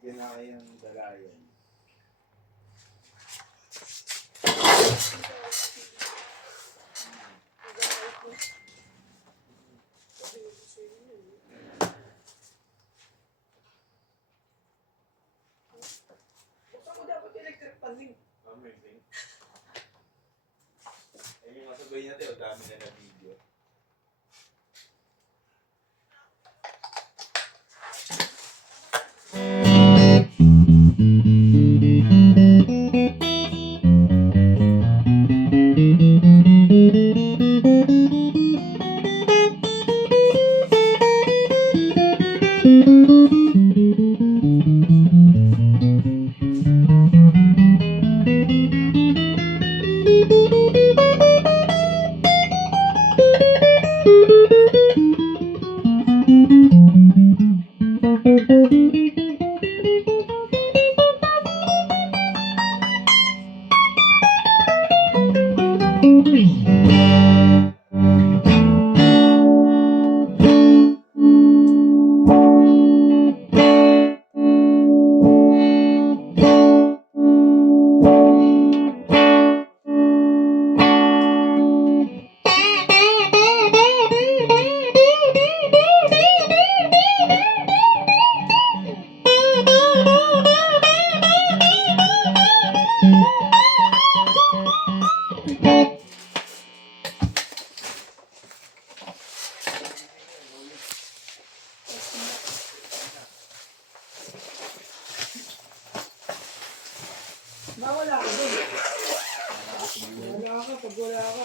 Ginayang dalayan. Buksan mo dapat electric pan din. May link. Ayun yung masabay natin, o dami na na video. Nawala ka doon. Wala ka pag wala ka.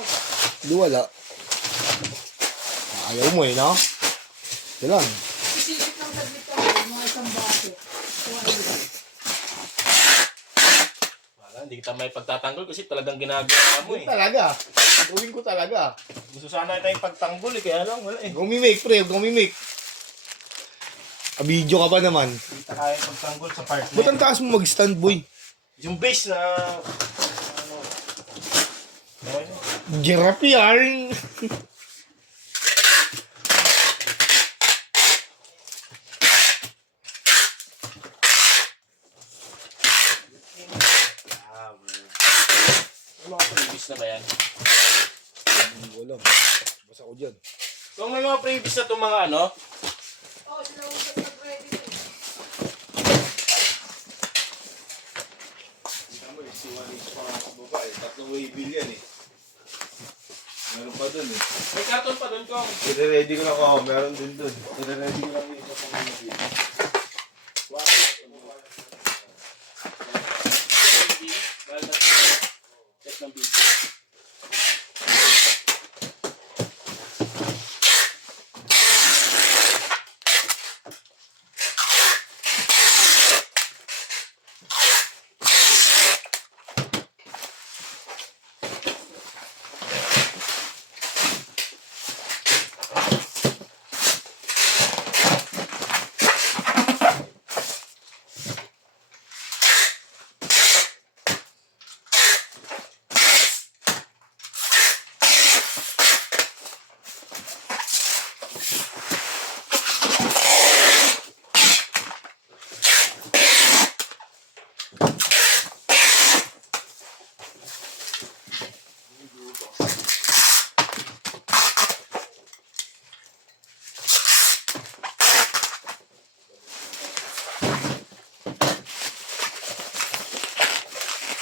Di wala. Ayaw mo no? Ito lang. Isipit ng saglit ako, mga isang baso. Hindi kita may pagtatanggol kasi talagang ginagawa mo eh. Talaga. Gawin ko talaga. Gusto sana tayong pagtanggol eh, kaya lang wala eh. Gumimik, pre. Gumimik. Video ka pa naman. Hindi ta kaya pagtanggol sa part Ba't ang taas mo mag-stand, boy? Yung base na... ano... Giraffe yarn. May mga previous na ba yan? Hindi ko alam. Basta ko dyan. Kung may mga previous na itong mga ano, Oh, sila ko sa ready na. Kita mo, si Wanis pa nga sa babae. 3 waybill yan eh. Meron pa dun eh. may karton pa doon kong. I-ready ko lang ako. Meron din dun. I-ready ko lang yung isa pang mga Check ng video.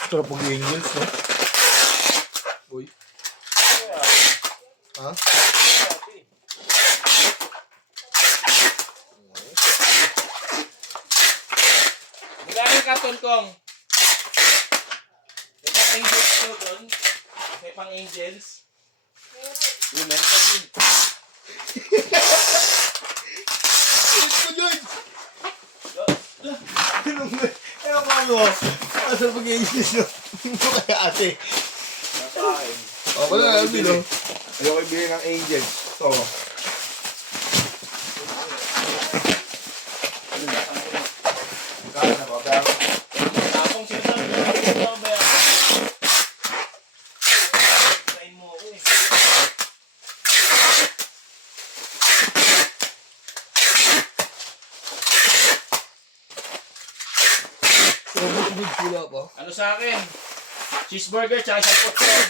Sarap mag-angels, no? Boy. Ha? Magkano yung karton kong? May pang angels ko doon. May pang angels. Yung meron ka din. Ulit mo, George! Ewan ka mo. Sarap mag-angels, no? Hindi mo kaya ate. Nasa akin. O, wala na, Alvin, no? Ayoko ibigay ng angels. Ito. Kaya na ba? Pero Tapong sinasabi ko ito ba yan? Sign mo ako eh. Wala pa. Ano sa akin? Cheeseburger tsaka isang portion.